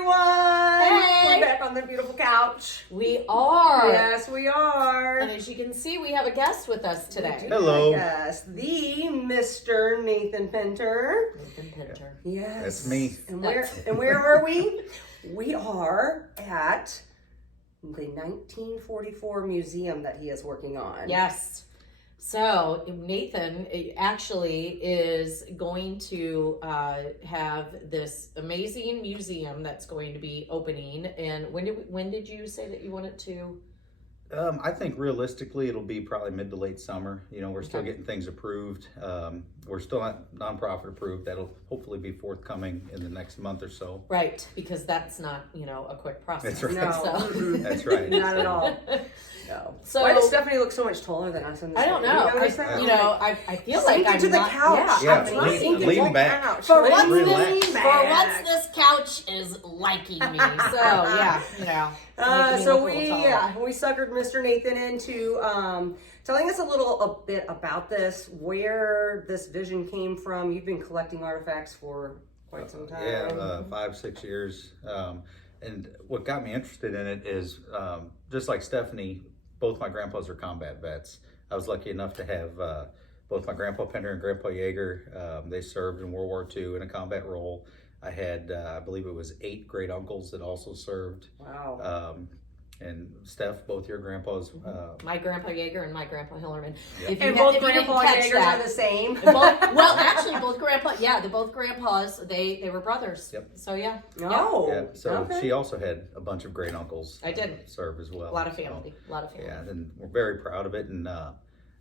everyone! Hey! We're back on the beautiful couch. We are. Yes, we are. And as you can see, we have a guest with us today. Hello. Yes, the Mr. Nathan Pinter. Nathan Pinter. Yes. That's me. And where are we? We are at the 1944 museum that he is working on. Yes. So Nathan actually is going to have this amazing museum that's going to be opening. And when did you say that you wanted to? I think realistically it'll be probably mid to late summer. You know, we're still getting things approved. We're still not nonprofit approved. That'll hopefully be forthcoming in the next month or so. Right, because that's not, a quick process. That's right. No. So. That's right. Not at all. No. So, why does Stephanie look so much taller than us in this? I don't know. I feel Sink like into I'm the not, couch. Yeah, I'm trying. Sink into lean the back. couch. For Lean once, back. this couch is liking me. So yeah, So we suckered Mr. Nathan into telling us a bit about this, where this vision came from. You've been collecting artifacts for quite some time. 5-6 years. And what got me interested in it is just like Stephanie, both my grandpas are combat vets. I was lucky enough to have both my grandpa Pender and grandpa Yeager. They served in World War II in a combat role. I had, I believe it was 8 great uncles that also served. Wow. And Steph, both your grandpas. my grandpa Yeager and my grandpa Hillerman. Yep. If you And ha- both if you didn't grandpa catch Yeagers that, are the same. actually, both grandpas. They were brothers. Yep. So yeah. Oh. Yeah, so okay. she also had a bunch of great uncles. I did. Serve as well. A lot of family. Yeah, and we're very proud of it. And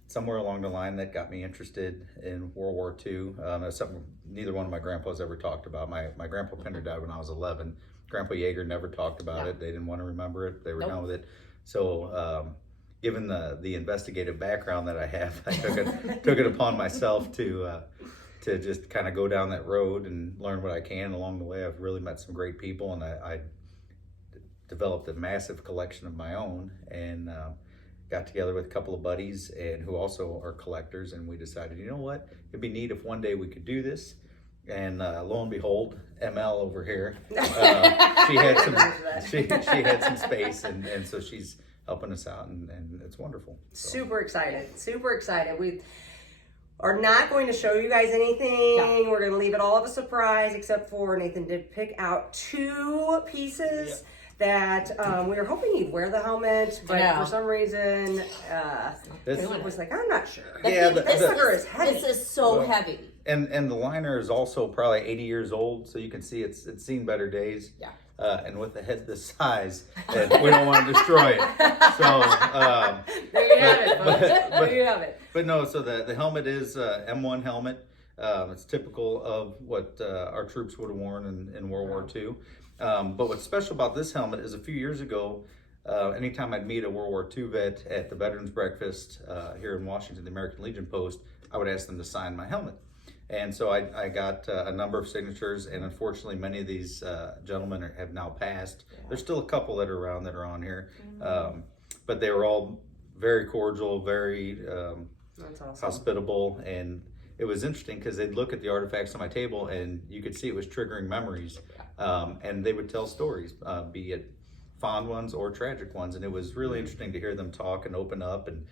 somewhere along the line that got me interested in World War II. That's something neither one of my grandpas ever talked about. My grandpa Pender died when I was 11. Grandpa Yeager never talked about it. They didn't want to remember it. They were done with it. So given the investigative background that I have, I took it upon myself to just kind of go down that road and learn what I can. Along the way, I've really met some great people, and I developed a massive collection of my own, and got together with a couple of buddies and who also are collectors, and we decided, you know what, it'd be neat if one day we could do this. And lo and behold, ML over here, she had some space, and so she's helping us out, and it's wonderful. So. Super excited. We are not going to show you guys anything. No. We're going to leave it all of a surprise, except for Nathan did pick out 2 pieces that we were hoping he'd wear the helmet, but for some reason, it was like, I'm not sure. This sucker is heavy. This is so heavy. And the liner is also probably 80 years old, so you can see it's seen better days. Yeah. And with a head this size, and we don't want to destroy it. So there you have it. There you have it. But no, so the helmet is M1 helmet. It's typical of what our troops would have worn in World War II. But what's special about this helmet is a few years ago, anytime I'd meet a World War II vet at the Veterans Breakfast here in Washington, the American Legion Post, I would ask them to sign my helmet. And so I got a number of signatures, and unfortunately many of these gentlemen have now passed. There's still a couple that are around that are on here, but they were all very cordial, very That's awesome. hospitable, and it was interesting because they'd look at the artifacts on my table and you could see it was triggering memories, and they would tell stories, be it fond ones or tragic ones, and it was really interesting to hear them talk and open up, and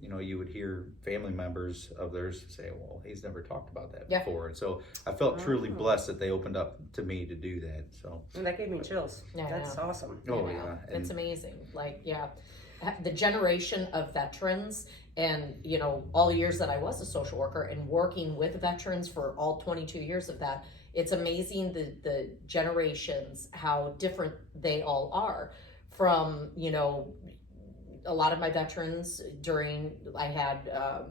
you would hear family members of theirs say, well, he's never talked about that before. And so I felt truly blessed that they opened up to me to do that. So and that gave me chills. That's awesome. Oh yeah. It's amazing. The generation of veterans, and all the years that I was a social worker and working with veterans for all 22 years of that, it's amazing the generations, how different they all are from, a lot of my veterans I had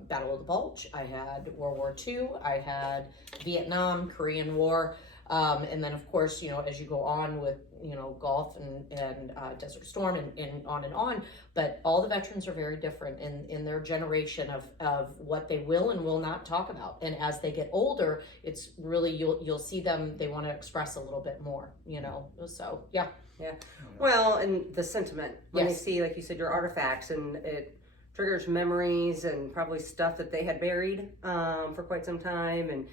Battle of the Bulge, I had World War II, I had Vietnam, Korean War, and then of course, as you go on with, Gulf and Desert Storm and on, but all the veterans are very different in their generation of what they will and will not talk about. And as they get older, it's really, you'll see them, they want to express a little bit more, so yeah. Yeah. Well, and the sentiment when they see, like you said, your artifacts, and it triggers memories and probably stuff that they had buried for quite some time, and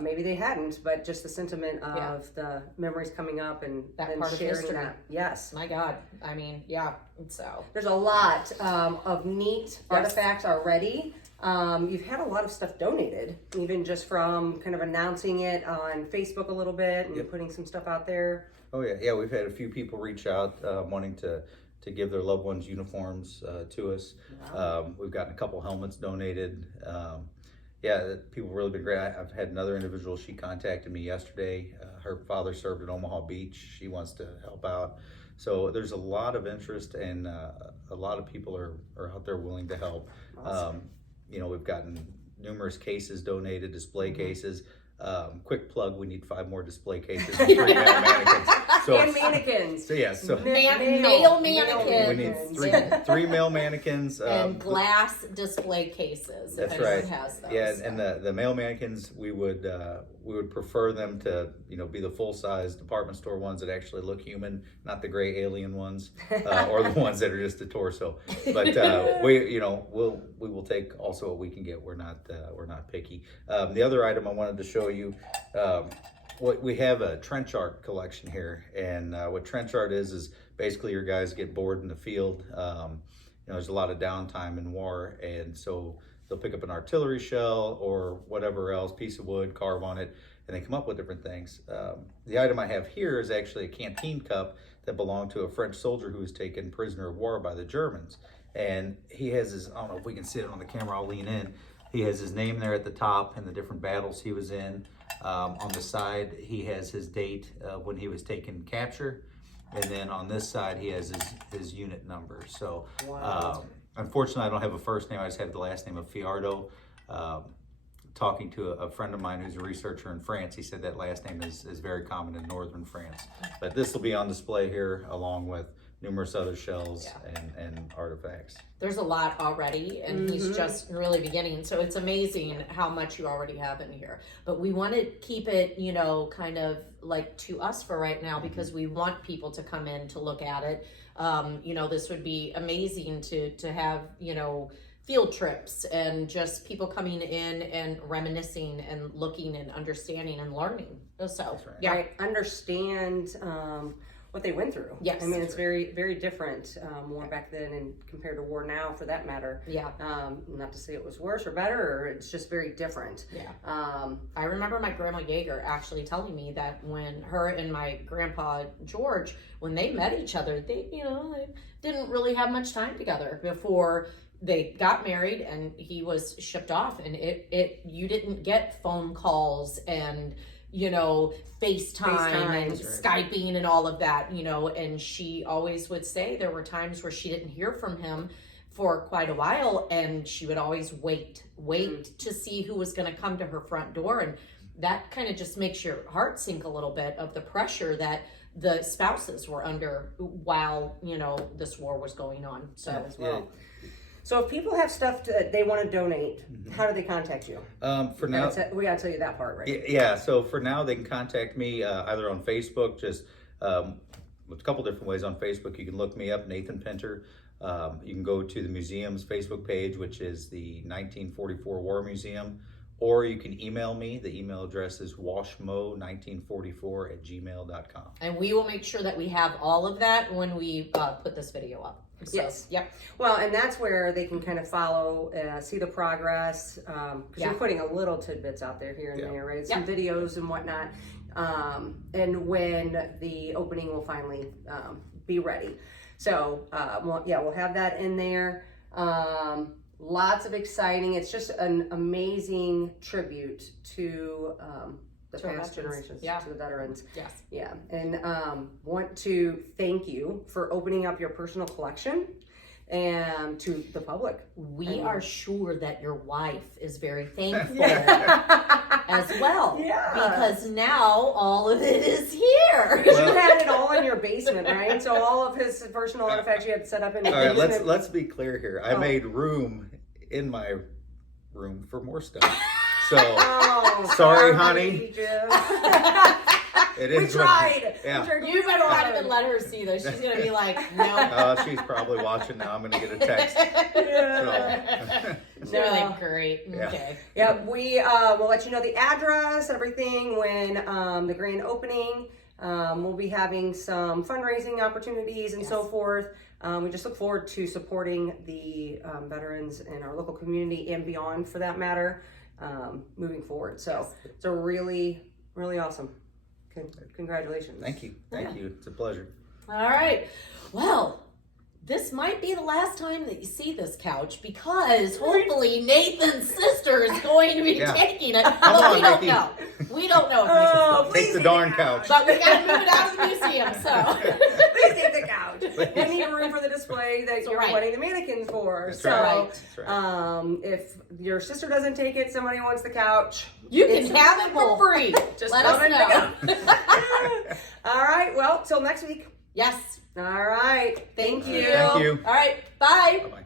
maybe they hadn't, but just the sentiment of the memories coming up and that part sharing of history. that. Yes. My God. I mean, yeah. So there's a lot of neat artifacts already. You've had a lot of stuff donated, even just from kind of announcing it on Facebook a little bit and putting some stuff out there. Oh yeah, we've had a few people reach out wanting to give their loved ones uniforms to us. Wow. We've gotten a couple helmets donated. People have really been great. I've had another individual, she contacted me yesterday. Her father served at Omaha Beach. She wants to help out. So there's a lot of interest, and a lot of people are out there willing to help. Awesome. We've gotten numerous cases donated, display cases. Quick plug, we need 5 more display cases and 3 male mannequins. And mannequins. Male mannequins. We need 3 male mannequins. And glass display cases. That's right. Has those, and the male mannequins, we would prefer them to be the full size department store ones that actually look human, not the gray alien ones, or the ones that are just a torso. But we will take also what we can get. We're not picky. The other item I wanted to show you. We have a trench art collection here, and what trench art is basically your guys get bored in the field. There's a lot of downtime in war, and so they'll pick up an artillery shell or whatever else, piece of wood, carve on it, and they come up with different things. The item I have here is actually a canteen cup that belonged to a French soldier who was taken prisoner of war by the Germans, and he has his, I don't know if we can see it on the camera, I'll lean in. He has his name there at the top and the different battles he was in. On the side, he has his date when he was taken capture. And then on this side, he has his unit number. So unfortunately, I don't have a first name. I just have the last name of Fiardo. Talking to a friend of mine who's a researcher in France, he said that last name is very common in northern France. But this will be on display here along with numerous other shells and artifacts. There's a lot already, and he's just really beginning. So it's amazing how much you already have in here. But we want to keep it, kind of like to us for right now, because we want people to come in to look at it. This would be amazing to have, field trips and just people coming in and reminiscing and looking and understanding and learning. So, understand what they went through. Yes. I mean, it's very, very different, war back then and compared to war now, for that matter. Yeah. Not to say it was worse or better, or it's just very different. Yeah. I remember my grandma Yeager actually telling me that when her and my grandpa George, when they met each other, they didn't really have much time together before they got married and he was shipped off, and you didn't get phone calls and FaceTime and Skyping and all of that, and she always would say there were times where she didn't hear from him for quite a while, and she would always wait to see who was going to come to her front door. And that kind of just makes your heart sink a little bit of the pressure that the spouses were under while, this war was going on. So, So if people have stuff they want to donate, how do they contact you? For now, we got to tell you that part, right? Yeah. So for now, they can contact me either on Facebook, just a couple different ways on Facebook. You can look me up, Nathan Pinter. You can go to the museum's Facebook page, which is the 1944 War Museum, or you can email me. The email address is washmo1944@gmail.com. And we will make sure that we have all of that when we put this video up. So, yes. Yep. Well, and that's where they can kind of follow, see the progress, because you're putting a little tidbits out there here and there, right? Some videos and whatnot. And when the opening will finally be ready. So, we'll have that in there. Lots of exciting. It's just an amazing tribute to the past generations, to the veterans. Yes. Yeah. And want to thank you for opening up your personal collection and to the public. We are sure that your wife is very thankful as well. Yeah. Because now all of it is here. You had it all in your basement, right? So all of his personal artifacts you had set up in your basement. All right, let's be clear here. I made room in my room for more stuff. So, sorry, honey. We tried. Yeah. You better not even let her see those. She's gonna be like, no. She's probably watching now. I'm gonna get a text. Yeah. So. They're like, great. Yeah. Okay. Yeah, we will let you know the address, everything when the grand opening. We'll be having some fundraising opportunities and so forth. We just look forward to supporting the veterans in our local community and beyond, for that matter, moving forward. So it's a really, really awesome. Congratulations. Thank you. Thank you. It's a pleasure. All right. Well, this might be the last time that you see this couch, because hopefully Nathan's sister is going to be taking it. But we don't know. We don't know. If Take the darn couch. But we got to move it out of the museum, so. Please take the couch. We need room for the display that you're wanting the mannequins for. That's so, right. That's right. If your sister doesn't take it, somebody wants the couch. You can have it for free. Just let us know. All right. Well, till next week. Yes. All right. Thank you. Thank you. All right. Bye. Bye-bye.